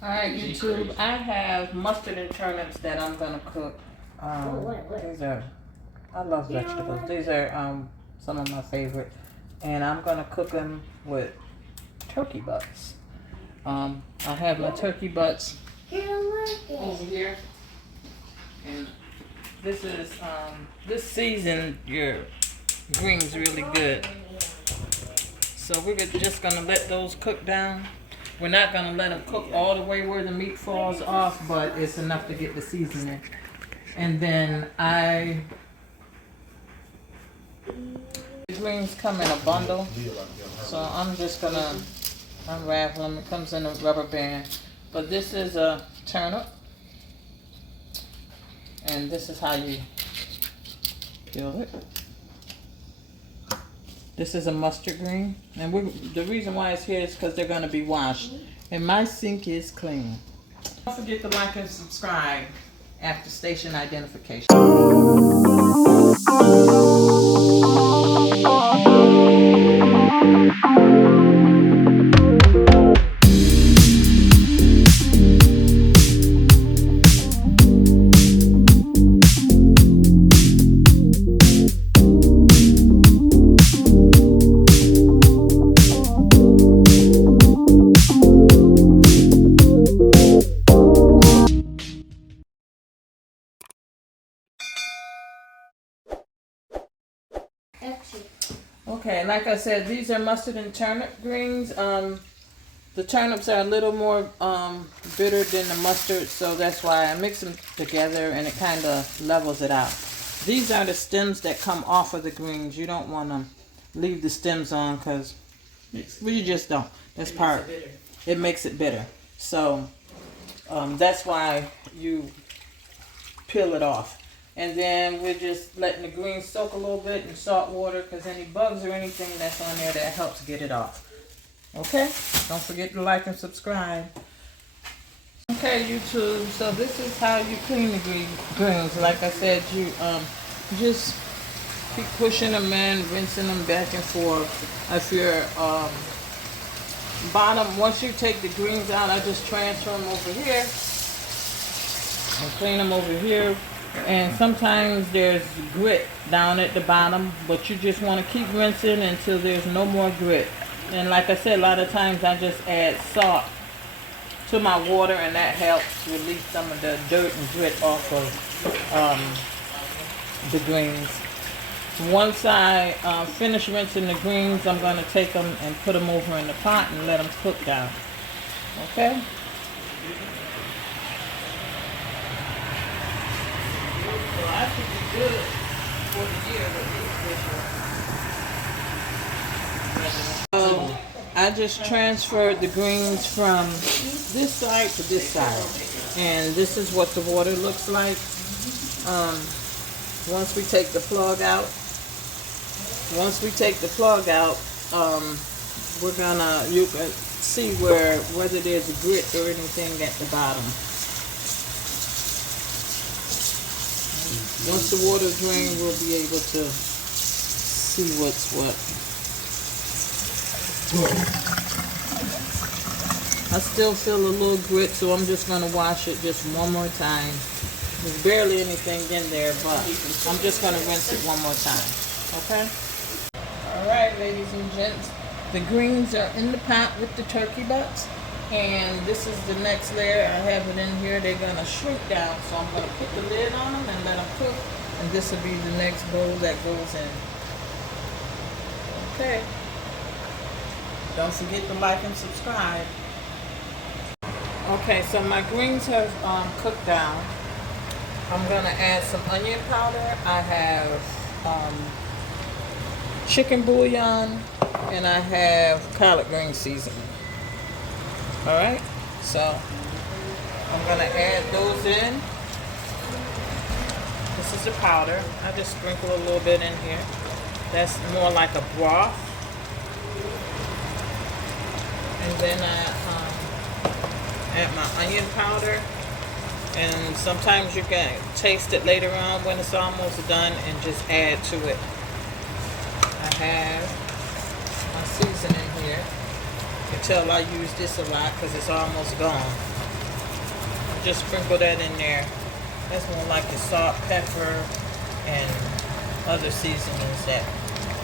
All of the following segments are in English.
Alright, YouTube, I have mustard and turnips that I'm gonna cook. These are, I love vegetables. These are some of my favorite. And I'm gonna cook them with turkey butts. I have my turkey butts over here. And this is, this season your greens really good. So we're just gonna let those cook down. We're not gonna let them cook all the way where the meat falls off, but it's enough to get the seasoning. And then the greens come in a bundle, so I'm just gonna unravel them. It comes in a rubber band. But this is a turnip, and this is how you peel it. This is a mustard green, and the reason why it's here is because they're going to be washed. And my sink is clean. Don't forget to like and subscribe after station identification. Okay, like I said, these are mustard and turnip greens. The turnips are a little more bitter than the mustard, so that's why I mix them together and it kind of levels it out. These are the stems that come off of the greens. You don't want to leave the stems on because you just don't. That's part. It makes it bitter. So that's why you peel it off. And then we're just letting the greens soak a little bit in salt water because any bugs or anything that's on there, that helps get it off. Okay? Don't forget to like and subscribe. Okay, YouTube, so this is how you clean the greens. Like I said, you just keep pushing them in, rinsing them back and forth. If your bottom, once you take the greens out, I just transfer them over here and clean them over here. And sometimes there's grit down at the bottom, but you just want to keep rinsing until there's no more grit. And like I said, a lot of times I just add salt to my water, and that helps release some of the dirt and grit off of the greens. Once I finish rinsing the greens, I'm going to take them and put them over in the pot and let them cook down. Okay? I should be good for the year with these. So I just transferred the greens from this side to this side, and this is what the water looks like. Once we take the plug out, you can see whether there's a grit or anything at the bottom. Once the water drains, we'll be able to see what's what. I still feel a little grit, so I'm just going to wash it just one more time. There's barely anything in there, but I'm just going to rinse it one more time. Okay? Alright, ladies and gents. The greens are in the pot with the turkey butts. And this is the next layer. I have it in here. They're going to shrink down. So I'm going to put the lid on them and let them cook. And this will be the next bowl that goes in. Okay. Don't forget to like and subscribe. Okay, so my greens have cooked down. I'm going to add some onion powder. I have chicken bouillon. And I have collard green seasoning. Alright, so I'm going to add those in. This is the powder. I just sprinkle a little bit in here. That's more like a broth. And then I add my onion powder. And sometimes you can taste it later on when it's almost done and just add to it. I have my seasoning here. You can tell I use this a lot because it's almost gone. just sprinkle that in there. That's more like the salt, pepper, and other seasonings that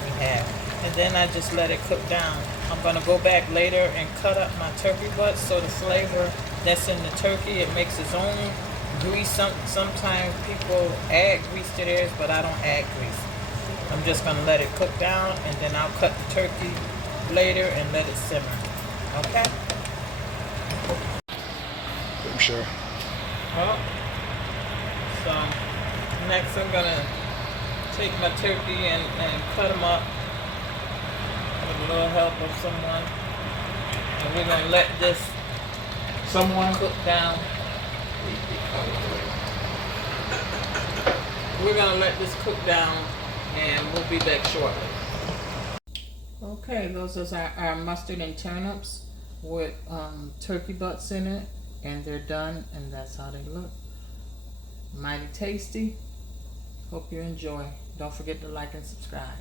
we have. And then I just let it cook down. I'm gonna go back later and cut up my turkey butts so the flavor that's in the turkey, it makes its own grease. Sometimes people add grease to theirs, but I don't add grease. I'm just gonna let it cook down, and then I'll cut the turkey later and let it simmer. Okay? I'm sure. Well, so next I'm gonna take my turkey and cut them up with a little help of someone, and we're gonna let this cook down. We're gonna let this cook down, and we'll be back shortly. Okay, those are our mustard and turnips with turkey butts in it, and they're done, and that's how they look. Mighty tasty. Hope you enjoy. Don't forget to like and subscribe.